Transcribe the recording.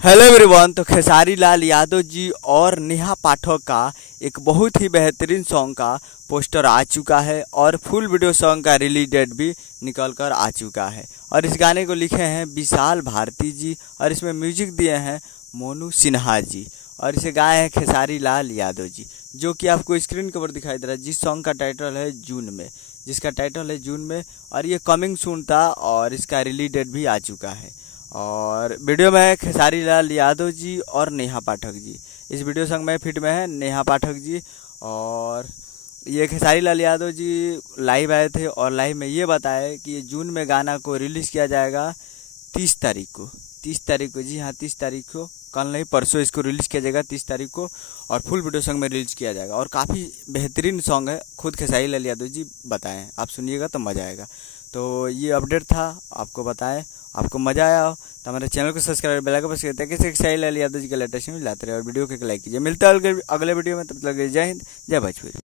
Hello everyone. तो खेसारी लाल यादव जी और नेहा पाठक का एक बहुत ही बेहतरीन सॉन्ग का पोस्टर आ चुका है और फुल वीडियो सॉन्ग का रिलीज डेट भी निकल कर आ चुका है। और इस गाने को लिखे हैं विशाल भारती जी और इसमें म्यूजिक दिए हैं मोनू सिन्हा जी और इसे गाए हैं खेसारी लाल यादव जी, जो कि आपको स्क्रीन के ऊपर दिखाई दे रहा है। जिस सॉन्ग का टाइटल है जून में और ये कमिंग सून था और इसका रिलीज डेट भी आ चुका है। और वीडियो में है खेसारी लाल यादव जी और नेहा पाठक जी। इस वीडियो सॉन्ग में फिट में है नेहा पाठक जी और ये खेसारी लाल यादव जी लाइव आए थे और लाइव में ये बताया कि ये जून में गाना को रिलीज़ किया जाएगा 30 तारीख को। 30 तारीख को, जी हाँ 30 तारीख को, कल नहीं परसों इसको रिलीज़ किया जाएगा 30 तारीख को और फुल वीडियो सॉन्ग में रिलीज़ किया जाएगा। और काफ़ी बेहतरीन सॉन्ग है, खुद खेसारी लाल यादव जी बताएं, आप सुनिएगा तो मज़ा आएगा। तो ये अपडेट था, आपको बताएं, आपको मज़ा आया हो तो हमारे चैनल को सब्सक्राइब बेल आइकन प्रेस करते हैं कि खेसारी लाल यादव जी के लेटेस्ट न्यूज़ लाते रहे और वीडियो को लाइक कीजिए। मिलता है अगले वीडियो में, तब तक जय हिंद जय भोजपुरी।